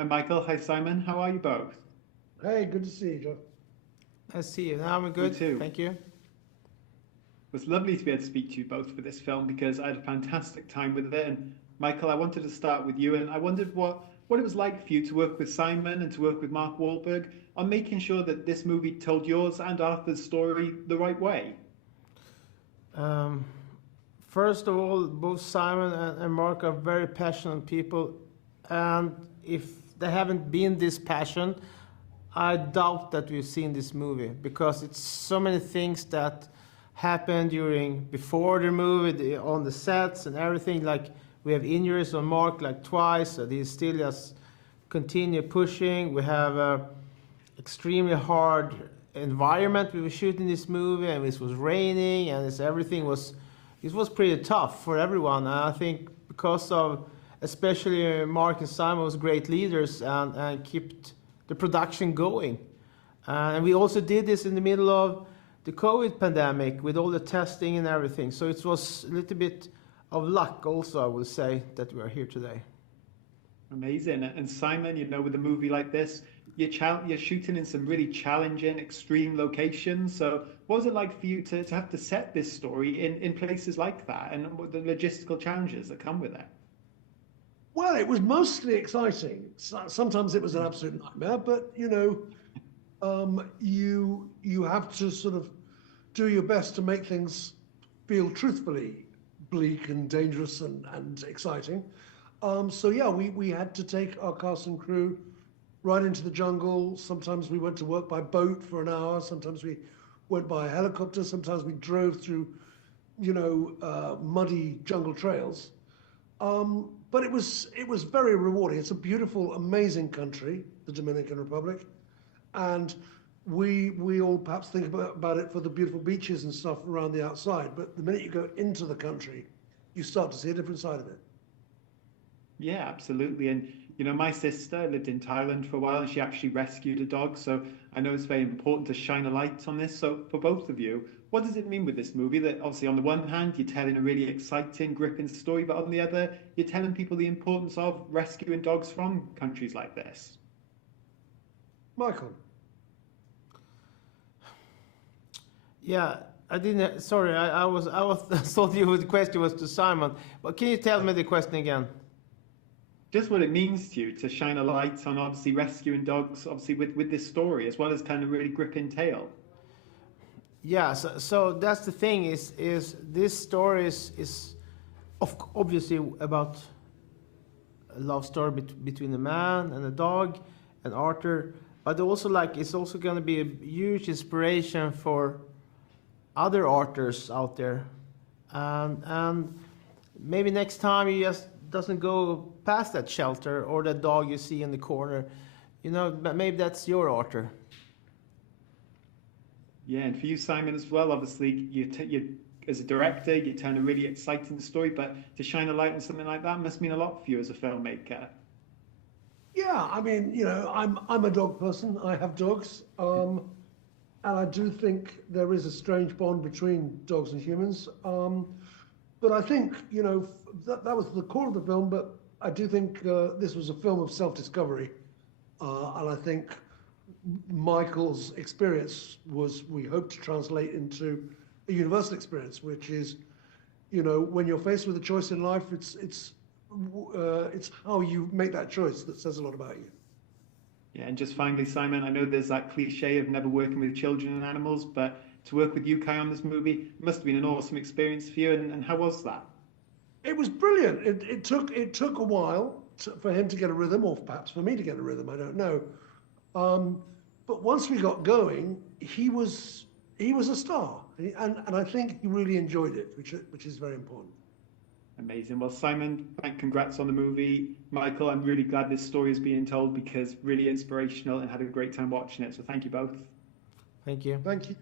Hi, Michael. Hi, Simon. How are you both? Hey, good to see you, Joe. I see you. Now I'm You good. too. Thank you. It was lovely to be able to speak to you both for this film because I had a fantastic time with it. And Michael, I wanted to start with you, and I wondered what it was like for you to work with Simon and to work with Mark Wahlberg on making sure that this movie told yours and Arthur's story the right way. Um, First of all, both Simon and Mark are very passionate people, and if they haven't been this passionate, I doubt that we've seen this movie because it's so many things that happened during before the movie, on the sets and everything. Like we have injuries on Mark like twice, so he still just continue pushing. We have a extremely hard environment we were shooting this movie, and it was raining, and everything was it was pretty tough for everyone. And I think because of especially Mark and Simon was great leaders and kept the production going. And we also did this in the middle of the COVID pandemic with all the testing and everything. So it was a little bit of luck also, I would say, that we are here today. Amazing. And Simon, with a movie like this, you're shooting in some really challenging, extreme locations. So what was it like for you to have to set this story in places like that and what the logistical challenges that come with it? Well, it was mostly exciting. Sometimes it was an absolute nightmare, but you have to sort of do your best to make things feel truthfully bleak and dangerous and exciting. So yeah, we had to take our cast and crew right into the jungle. Sometimes we went to work by boat for an hour. Sometimes we went by helicopter. Sometimes we drove through, muddy jungle trails. But it was very rewarding. It's a beautiful, amazing country, the Dominican Republic, and we all perhaps think about it for the beautiful beaches and stuff around the outside. But the minute you go into the country, you start to see a different side of it. Yeah, absolutely. And my sister lived in Thailand for a while and she actually rescued a dog. So I know it's very important to shine a light on this. So for both of you, what does it mean with this movie? That obviously on the one hand, you're telling a really exciting, gripping story, but on the other, you're telling people the importance of rescuing dogs from countries like this. Michael. Yeah, I didn't. Sorry, I was thought the question was to Simon, but can you tell me the question again? Just what it means to you to shine a light on obviously rescuing dogs, obviously with this story, as well as kind of really gripping tale. Yeah, so that's the thing is this story is obviously about a love story between a man and a dog and Arthur, but also like it's also going to be a huge inspiration for other authors out there, and maybe next time you just doesn't go past that shelter or that dog you see in the corner, but maybe that's your Arthur. Yeah, and for you, Simon, as well, obviously, you as a director, you tell a really exciting story, but to shine a light on something like that must mean a lot for you as a filmmaker. Yeah, I mean, I'm a dog person. I have dogs, and I do think there is a strange bond between dogs and humans. But I think that was the core of the film. But I do think this was a film of self-discovery, and I think Michael's experience was we hope to translate into a universal experience, which is, when you're faced with a choice in life, it's how you make that choice that says a lot about you. Yeah, and just finally, Simon, I know there's that cliche of never working with children and animals, but to work with you, Kai, on this movie must have been an awesome experience for you. And how was that? It was brilliant. It took a while for him to get a rhythm, or perhaps for me to get a rhythm. I don't know. But once we got going, he was a star, and I think he really enjoyed it, which is very important. Amazing. Well, Simon, congrats on the movie. Michael, I'm really glad this story is being told because really inspirational and had a great time watching it. So thank you both. Thank you. Thank you.